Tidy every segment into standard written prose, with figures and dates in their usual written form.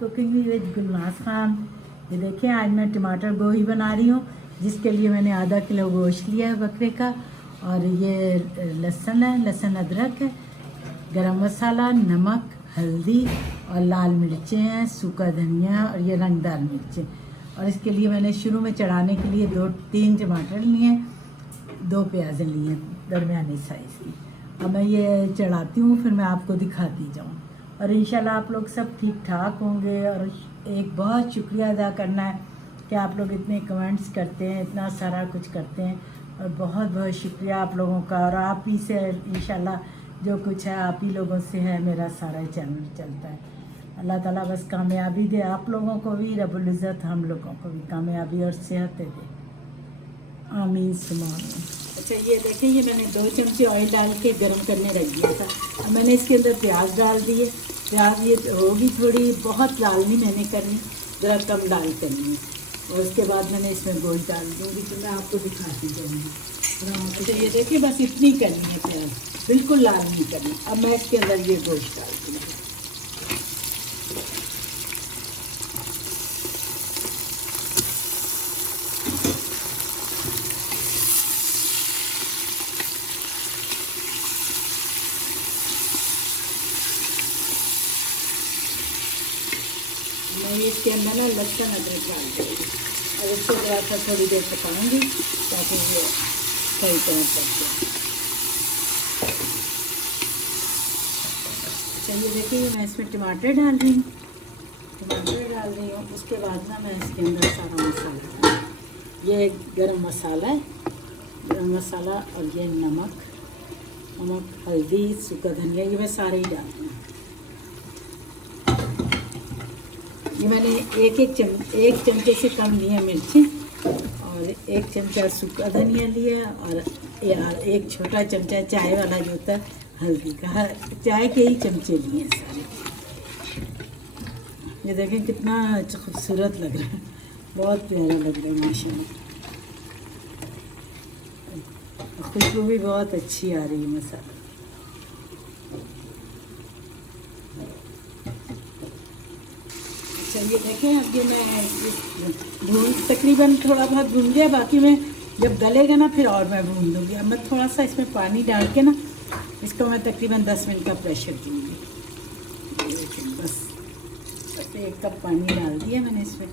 Cooking with Gulnaz Khan. ये देखिए आज मैं टमाटर गोभी बना रही हूँ, जिसके लिए मैंने आधा किलो गोश्त लिया है बकरे का, और ये लहसुन है, लहसुन अदरक है, गरम मसाला, नमक, हल्दी और लाल मिर्चें हैं, सूखा धनिया और ये रंगदार मिर्चें। और इसके लिए मैंने शुरू में चढ़ाने के लिए 2-3 टमाटर लिए, 2 प्याज़ें लिए दरमियानी साइज़ की। अब मैं ये चढ़ाती हूँ, फिर मैं आपको दिखाती जाऊँ। और इंशाल्लाह आप लोग सब ठीक ठाक होंगे। और एक बहुत शुक्रिया अदा करना है कि आप लोग इतने कमेंट्स करते हैं, इतना सारा कुछ करते हैं, और बहुत बहुत शुक्रिया आप लोगों का। और आप ही से इंशाल्लाह जो कुछ है आप ही लोगों से है, मेरा सारा चैनल चलता है। अल्लाह ताला बस कामयाबी दे आप लोगों को भी, रब्बुल इज़्ज़त हम लोगों को भी कामयाबी और सेहत दे। आमीन सुमा आमीन। अच्छा ये देखें, ये मैंने 2 चमचे ऑयल डाल के गर्म करने रख दिया था। अब मैंने इसके अंदर प्याज डाल दिए। प्याज ये होगी थोड़ी, बहुत लाल नहीं मैंने करनी, ज़रा कम लाल करनी है। और उसके बाद मैंने इसमें गोश्त डाल दूँगी, तो मैं आपको दिखाती जाऊँगी। तो ये देखिए बस इतनी करनी है प्याज, बिल्कुल लाल नहीं करनी। अब मैं इसके अंदर ये गोश्त डाल दूँगी। मैं इसके अंदर ना लहसुन अदरक डाल दूँगी और इसको थोड़ा सा थोड़ी देर पकाऊंगी ताकि ये सही तरह पक जाए। चलिए देखिए मैं इसमें टमाटर डाल रही हूँ, उसके बाद ना मैं इसके अंदर सारा मसाला, ये गरम मसाला है, गरम मसाला और ये नमक, हल्दी, सूखा धनिया, ये मैं सारे ही डाल दूँ। ये मैंने एक चमचे से कम लिए मिर्ची, और 1 चमचा सूखा धनिया लिया, और एक छोटा चमचा चाय वाला जो होता है हल्दी का, चाय के ही चमचे लिए सारे। ये देखें कितना खूबसूरत लग रहा है, बहुत प्यारा लग रहा है माशाल्लाह। खुशबू भी बहुत अच्छी आ रही है मसाला। चलिए देखें, अब ये मैं तकरीबन थोड़ा बहुत भून गया, बाकी मैं जब गलेगा ना फिर और मैं भून दूँगी। अब मैं थोड़ा सा इसमें पानी डाल के ना इसको मैं तकरीबन 10 मिनट का प्रेशर दूँगी। बस 1 कप पानी डाल दिया मैंने इसमें।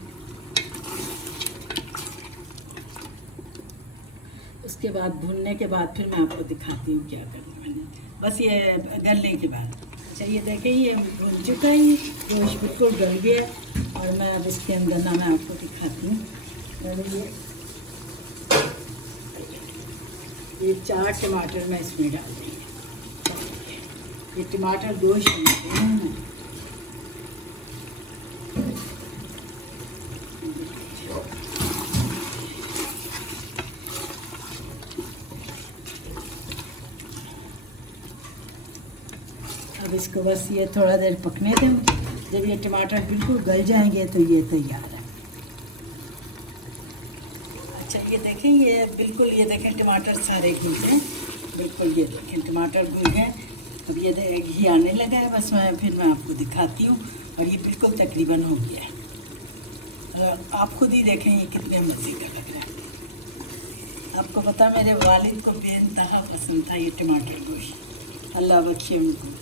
उसके बाद भूनने के बाद फिर मैं आपको दिखाती हूँ क्या करना मैंने, बस ये गलने के बाद। चलिए देखिए ये भून चुका है, गोश्त बिल्कुल गल गया। और मैं अब इसके अंदर ना मैं आपको दिखाती हूँ, ये 4 टमाटर मैं इसमें डाल रही हूँ। ये टमाटर गोश्त हैं। अब इसको बस ये थोड़ा देर पकने दें। जब ये टमाटर बिल्कुल गल जाएंगे तो ये तैयार है। अच्छा ये देखें, ये बिल्कुल, ये देखें टमाटर सारे घुल गए बिल्कुल, ये देखें टमाटर घुल गए। अब ये घी आने लगा है, बस मैं आपको दिखाती हूँ। और ये बिल्कुल तकरीबन हो गया है। आप खुद ही देखें ये कितने मज़े का लग रहा है। आपको पता मेरे वालिद को बेइंतहा पसंद था ये टमाटर गोश्त, अल्लाह बख्शे उनको।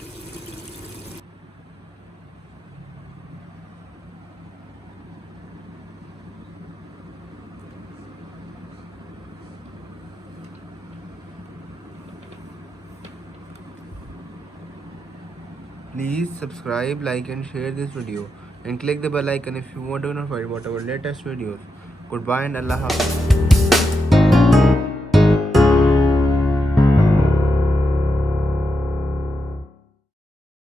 Please subscribe, like and share this video and click the bell icon if you want to be notified whatever latest videos. Goodbye and Allah Hafiz.